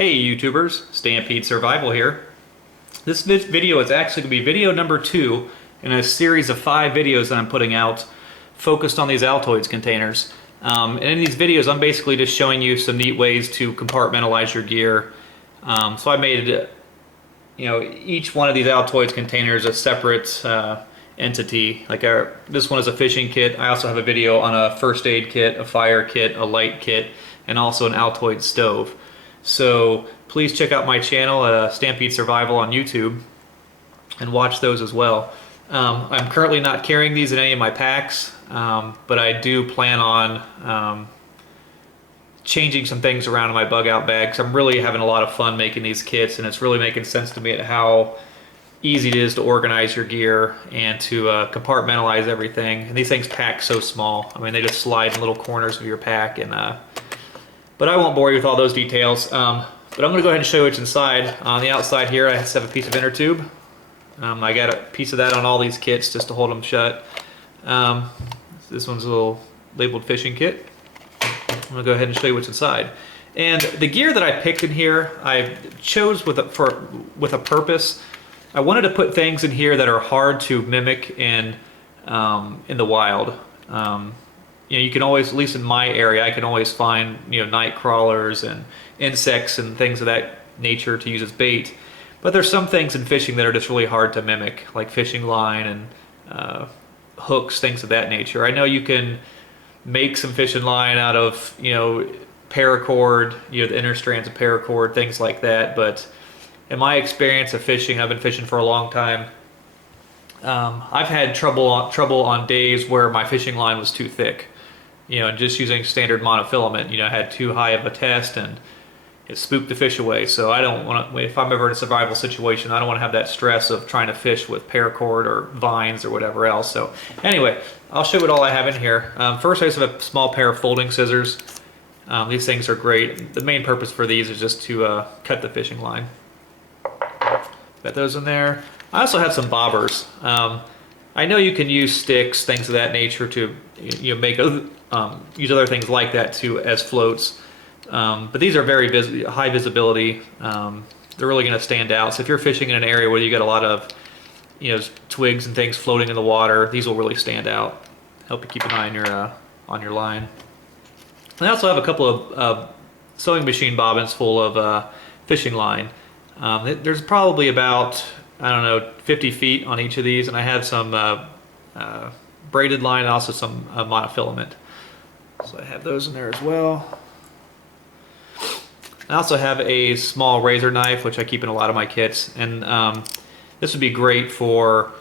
Hey YouTubers, Stampede Survival here. This video is actually going to be video number 2 in a series of 5 videos that I'm putting out focused on these Altoids containers. And in these videos I'm basically just showing you some neat ways to compartmentalize your gear. So I made each one of these Altoids containers a separate entity. This one is a fishing kit. I also have a video on a first aid kit, a fire kit, a light kit, and also an Altoids stove. So please check out my channel, Stampede Survival on YouTube, and watch those as well. I'm currently not carrying these in any of my packs, but I do plan on changing some things around in my bug out bag, because I'm really having a lot of fun making these kits, and it's really making sense to me at how easy it is to organize your gear and to compartmentalize everything. And these things pack so small. I mean, they just slide in little corners of your pack, and but I won't bore you with all those details. But I'm going to go ahead and show you what's inside. On the outside here, I just have a piece of inner tube. I got a piece of that on all these kits just to hold them shut. This one's a little labeled fishing kit. I'm going to go ahead and show you what's inside. And the gear that I picked in here, I chose with a purpose. I wanted to put things in here that are hard to mimic in the wild. You can always, at least in my area, I can always find night crawlers and insects and things of that nature to use as bait. But there's some things in fishing that are just really hard to mimic, like fishing line and hooks, things of that nature. I know you can make some fishing line out of paracord, the inner strands of paracord, things like that. But in my experience of fishing, I've been fishing for a long time. I've had trouble on days where my fishing line was too thick. Just using standard monofilament, I had too high of a test and it spooked the fish away. So I don't want to, if I'm ever in a survival situation, I don't want to have that stress of trying to fish with paracord or vines or whatever else. So anyway, I'll show you what all I have in here. First, I just have a small pair of folding scissors. These things are great. The main purpose for these is just to cut the fishing line. Got those in there. I also have some bobbers. I know you can use sticks, things of that nature, to use other things like that as floats. But these are very high visibility. They're really going to stand out. So if you're fishing in an area where you got a lot of twigs and things floating in the water, these will really stand out. Help you keep an eye on your line. And I also have a couple of sewing machine bobbins full of fishing line. There's probably about 50 feet on each of these, and I have some braided line and also some monofilament. So I have those in there as well. I also have a small razor knife, which I keep in a lot of my kits, and this would be great for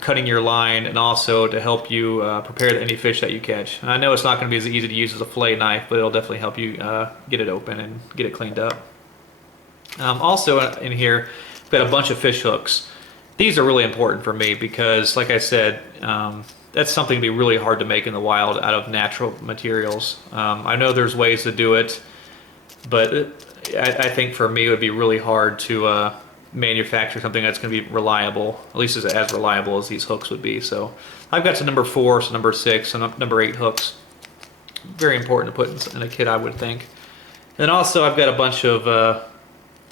cutting your line and also to help you prepare any fish that you catch. And I know it's not going to be as easy to use as a fillet knife, but it'll definitely help you get it open and get it cleaned up. Also in here, I've got a bunch of fish hooks. These are really important for me because, like I said, that's something to be really hard to make in the wild out of natural materials. I know there's ways to do it, but I think for me it would be really hard to manufacture something that's going to be reliable, at least as reliable as these hooks would be. So I've got some number 4, some number 6, and number 8 hooks. Very important to put in a kit, I would think. And also I've got a bunch of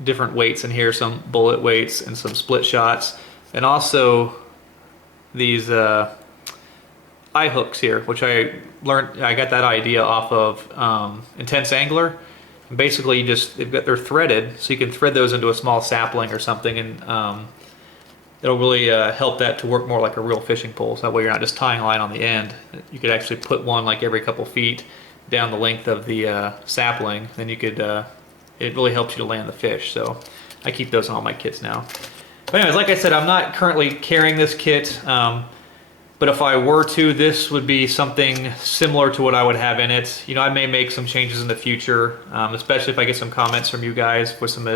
different weights in here, some bullet weights and some split shots, and also these eye hooks here, which I got that idea off of Intense Angler. And basically they're threaded, so you can thread those into a small sapling or something, and it'll really help that to work more like a real fishing pole, so that way you're not just tying a line on the end. You could actually put one like every couple feet down the length of the sapling, then you could it really helps you to land the fish. So I keep those in all my kits now. But anyways, like I said, I'm not currently carrying this kit, but if I were to, this would be something similar to what I would have in it. I may make some changes in the future, especially if I get some comments from you guys with some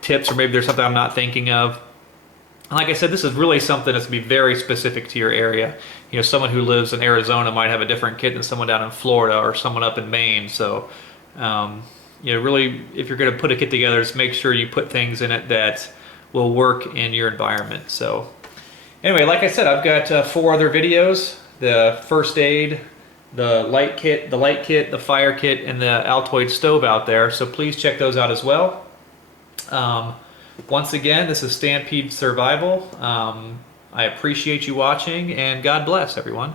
tips, or maybe there's something I'm not thinking of. And like I said, this is really something that's going to be very specific to your area. Someone who lives in Arizona might have a different kit than someone down in Florida or someone up in Maine. So really, if you're going to put a kit together, just make sure you put things in it that will work in your environment. So anyway, like I said, I've got 4 other videos: the first aid, the light kit, the fire kit, and the Altoids stove out there. So please check those out as well. Once again, this is Stampede Survival. I appreciate you watching, and God bless everyone.